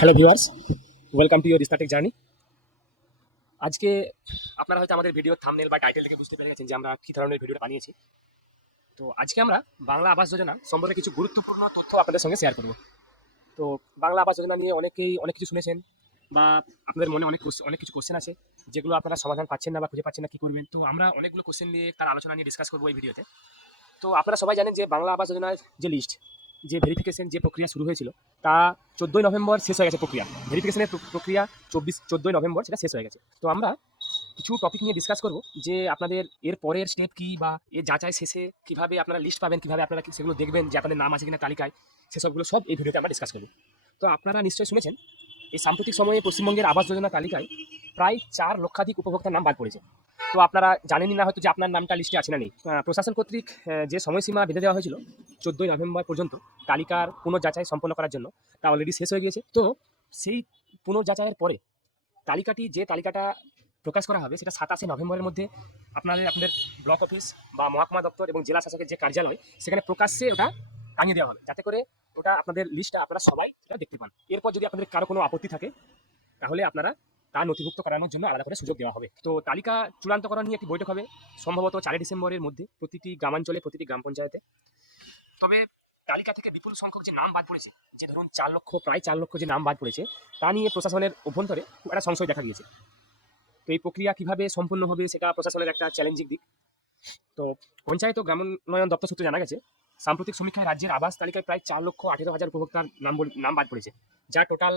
Hello viewers, welcome to your starting journey. আজকে আপনারা হয়তো আমাদের ভিডিও থাম্বনেল বা টাইটেল দেখে বুঝতে পেরে গেছেন যে আমরা কী ধরনের ভিডিওটা বানিয়েছি। তো আজকে আমরা বাংলা আবাস যোজনা সম্পর্কে কিছু গুরুত্বপূর্ণ তথ্য আপনাদের সঙ্গে শেয়ার করব। তো বাংলা আবাস যোজনা নিয়ে অনেকেই অনেক কিছু শুনেছেন বা আপনাদের মনে অনেক কিছু কোশ্চেন আছে যেগুলো আপনারা সমাধান পাচ্ছেন না বা খুঁজে পাচ্ছেন না কী করবেন। তো আমরা অনেকগুলো কোশ্চেন নিয়ে তার আলোচনা নিয়ে ডিসকাস করবো এই ভিডিওতে। তো আপনারা সবাই জানেন যে বাংলা আবাস যোজনার যে লিস্ট, যে ভেরিফিকেশন যে প্রক্রিয়া শুরু হয়েছিল তা 14ই নভেম্বর শেষ হয়ে গেছে। ভেরিফিকেশনের প্রক্রিয়া 14ই নভেম্বর সেটা শেষ হয়ে গেছে। তো আমরা কিছু টপিক নিয়ে ডিসকাস করব যে আপনাদের এর পরের স্টেপ কী বা এর যাচাই শেষে কীভাবে আপনারা লিস্ট পাবেন, কীভাবে আপনারা সেগুলো দেখবেন যে আপনাদের নাম আছে কিনা তালিকায়, সেসবগুলো সব এই ভিডিওতে আমরা ডিসকাস করব। তো আপনারা নিশ্চয়ই শুনেছেন এই সাম্প্রতিক সময়ে পশ্চিমবঙ্গের আবাস যোজনা তালিকায় প্রায় 4 লক্ষাধিক উপভোক্তার নাম বাদ পড়েছে। তো আপনারা জানেনই না হয়তো যে আপনার নামটা লিস্টে আছে না নেই। প্রশাসন কর্তৃক যে সময়সীমা বেঁধে দেওয়া হয়েছিল 14ই নভেম্বর পর্যন্ত তালিকার পুনর্যাচাই সম্পন্ন করার জন্য, তা অলরেডি শেষ হয়ে গিয়েছে। তো সেই পুনর্যাচাইয়ের পরে যে তালিকাটা প্রকাশ করা হবে সেটা 27শে নভেম্বরের মধ্যে আপনাদের ব্লক অফিস বা মহকুমা দপ্তর এবং জেলা শাসকের যে কার্যালয় সেখানে প্রকাশ্যে ওটা টাঙিয়ে দেওয়া হবে, যাতে করে ওটা আপনাদের লিস্টটা আপনারা সবাই সেটা দেখতে পান। এরপর যদি আপনাদের কারো কোনো আপত্তি থাকে তাহলে আপনারা তা নথিভুক্ত করানোর জন্য আলাদা করে সুযোগ দেওয়া হবে। তো তালিকা চূড়ান্তকরণ নিয়ে একটি বৈঠক হবে সম্ভবত 4 ডিসেম্বরের মধ্যে প্রতিটি গ্রামাঞ্চলে, প্রতিটি গ্রাম পঞ্চায়েতে। তবে তালিকা থেকে বিপুল সংখ্যক যে নাম বাদ পড়েছে, যে ধরুন প্রায় 4 লক্ষ যে নাম বাদ পড়েছে, তা নিয়ে প্রশাসনের অভ্যন্তরে খুব একটা সংশয় দেখা দিয়েছে। তো এই প্রক্রিয়া কিভাবে সম্পূর্ণ হবে সেটা প্রশাসনের একটা চ্যালেঞ্জিং দিক। তো পঞ্চায়েত ও গ্রামোন্নয়ন দপ্তর সূত্রে জানা গেছে সাম্প্রতিক সমীক্ষায় রাজ্যের আবাস তালিকায় প্রায় 4,18,000 উপভোক্তার নাম বাদ পড়েছে, যা টোটাল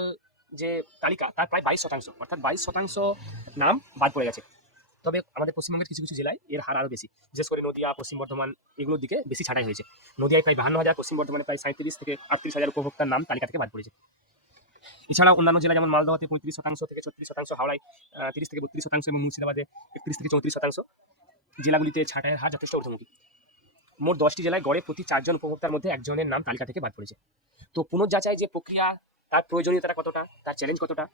যে তালিকা তার প্রায় 22%, অর্থাৎ 22% নাম বাদ পড়ে গেছে। তবে আমাদের পশ্চিমবঙ্গের কিছু কিছু জেলায় এর হার আরও বেশি, বিশেষ করে নদিয়া, পশ্চিম বর্ধমান এগুলোর দিকে বেশি ছাঁটাই হয়েছে। নদিয়ায় প্রায় 52,000, পশ্চিম বর্ধমানে প্রায় 37 থেকে 38,000 উপভোক্তার নাম তালিকা থেকে বাদ পড়েছে। এছাড়াও অন্যান্য জেলা যেমন মালদহতে 35% থেকে 36%, হাওড়ায় 30 থেকে 32% এবং মুর্শিদাবাদে 31 থেকে 34% জেলাগুলিতে ছাঁটাইয়ের হার যথেষ্ট ঊর্ধ্বমুখী। মোট 10টি জেলায় গড়ে প্রতি 4 জন উপভোক্তার মধ্যে একজনের নাম তালিকা থেকে বাদ পড়েছে। তো পুনর্যাচাই যে প্রক্রিয়া, তার প্রয়োজনীয়তা কতটা, তার চ্যালেঞ্জ কতটা।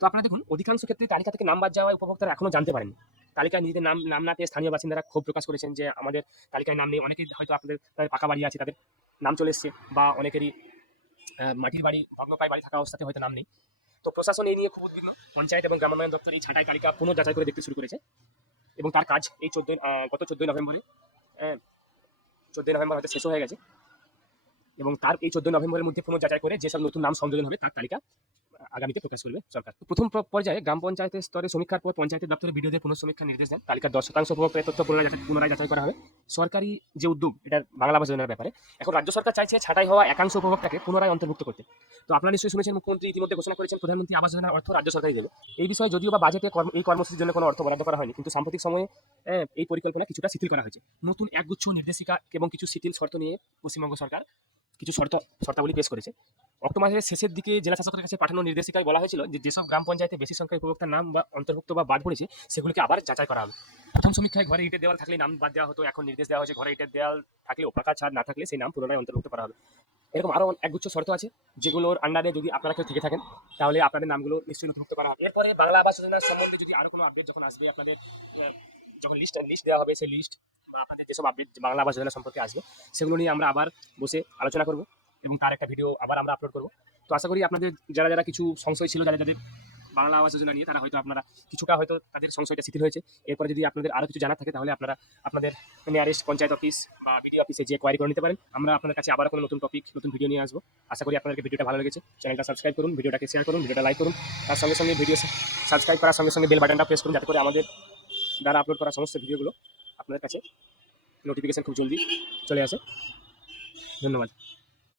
তো আপনারা দেখুন, অধিকাংশ ক্ষেত্রে তালিকা থেকে নাম বাদ যাওয়া উপভোক্তারা এখনো জানতে পারেনি। তালিকায় নিজেদের নাম না পেয়ে স্থানীয় বাসিন্দারা ক্ষোভ প্রকাশ করেছেন যে আমাদের তালিকায় নাম নেই। অনেকেই হয়তো তাদের পাকা বাড়ি আছে, তাদের নাম চলে এসছে, বা অনেকেরই মাটির বাড়ি, ভগ্নপ্রায় বাড়ি থাকা অবস্থাতে হয়তো নাম নেই। তো প্রশাসন এই নিয়ে খুব উদ্বিগ্ন। পঞ্চায়েত এবং গ্রামোন্নয়ন দপ্তর এই ছাঁটাই তালিকা পুনর্যাচাই করে দেখতে শুরু করেছে এবং তার কাজ এই গত 14ই নভেম্বর হয়তো শেষ হয়ে গেছে। এবং তার এই 14 নভেম্বরের মধ্যে পুনর্যাচাই করে যেসব নতুন নাম সংযোজন হবে তার তালিকা আগামীতে প্রকাশ করবে সরকার। প্রথম পর্যায়ে গ্রাম পঞ্চায়েতের স্তরে সমীক্ষার পর পঞ্চায়েতের দপ্তরে বিডিওদের পুনঃসমীক্ষার নির্দেশ দেন। তালিকার 10% উপভোক্তার তথ্য পুনরায় যাচাই করা হবে। সরকারি যে উদ্যোগ, এটা বাংলা আবাস যোজনার ব্যাপারে, এখন রাজ্য সরকার চাইছে ছাঁটাই হওয়া একাংশ উপভোক্তাকে পুনরায় অন্তর্ভুক্ত করতে। তো আপনারা নিশ্চয়ই শুনেছেন মুখ্যমন্ত্রী ইতিমধ্যে ঘোষণা করেছেন প্রধানমন্ত্রী আবাস যোজনার অর্থ রাজ্য সরকারই দেবে। এই বিষয়ে যদিও বা বাজেটে এই কর্মসূচির জন্য কোনো অর্থ বরাদ্দ করা হয়নি, কিন্তু সাম্প্রতিক সময়ে এই পরিকল্পনা কিছুটা শিথিল করা হয়েছে। নতুন একগুচ্ছ নির্দেশিকা এবং কিছু শিথিল শর্ত নিয়ে পশ্চিমবঙ্গ সরকার কিছু শর্তাবলী পেশ করেছে। অক্টোবর মাসের শেষের দিকে জেলা শাসকের কাছে পাঠানো নির্দেশিকায় বলা হয়েছিল যে যেসব গ্রাম পঞ্চায়েতে বেশি সংখ্যায় উপভোক্তার নাম বা অন্তর্ভুক্ত বা বাদ পড়েছে সেগুলিকে আবার যাচাই করা হবে। প্রথম সমীক্ষায় ঘরে ইটের দেওয়াল থাকলে নাম বাদ দেওয়া হতো, এখন নির্দেশ দেওয়া হয়েছে ঘরে ইটের দেওয়াল থাকলেও পাকা ছাদ না থাকলে সেই নাম পুনরায় অন্তর্ভুক্ত করা হবে। এরকম আরও একগুচ্ছ শর্ত আছে যেগুলোর আন্ডারে যদি আপনারা কেউ থেকে থাকেন তাহলে আপনাদের নামগুলো নিশ্চয়ই নথিভুক্ত করা হবে। এরপরে বাংলা আবাস যোজনার সম্বন্ধে যদি আরও কোনো আপডেট যখন আসবে, আপনাদের যখন লিস্ট দেওয়া হবে, সেই লিস্ট বা আপনাদের যেসব আপডেট বাংলা আবাস যোজনা সম্পর্কে আসবে সেগুলো নিয়ে আমরা আবার বসে আলোচনা করব এবং তার একটা ভিডিও আবার আমরা আপলোড করব। তো আশা করি আপনাদের যারা কিছু সংশয় ছিল, যাদের বাংলা আবাস যোজনা নিয়ে, তারা হয়তো আপনারা কিছুটা হয়তো তাদের সংশয়টা শিথিল হয়েছে। এরপরে যদি আপনাদের আরও কিছু জানা থাকে তাহলে আপনারা আপনাদের নিয়ারেস্ট পঞ্চায়েত অফিস বা বিডিও অফিসে যে কোয়ারি করে নিতে পারেন। আমরা আপনাদের কাছে আবার কোনো নতুন টপিক, নতুন ভিডিও নিয়ে আসবো। আশা করি আপনাদেরকে ভিডিওটা ভালো লেগেছে। চ্যানেলটা সাবস্ক্রাইব করুন, ভিডিওটাকে শেয়ার করুন, ভিডিওটা লাইক করুন। তার সঙ্গে সঙ্গে ভিডিও সাবস্ক্রাইব করার সঙ্গে সঙ্গে বেল বাটনটা প্রেস করুন, যাতে করে আমাদের দ্বারা আপলোড করা সমস্ত ভিডিওগুলো আপনাদের কাছে নোটিফিকেশন খুব জলদি চলে আসে। ধন্যবাদ।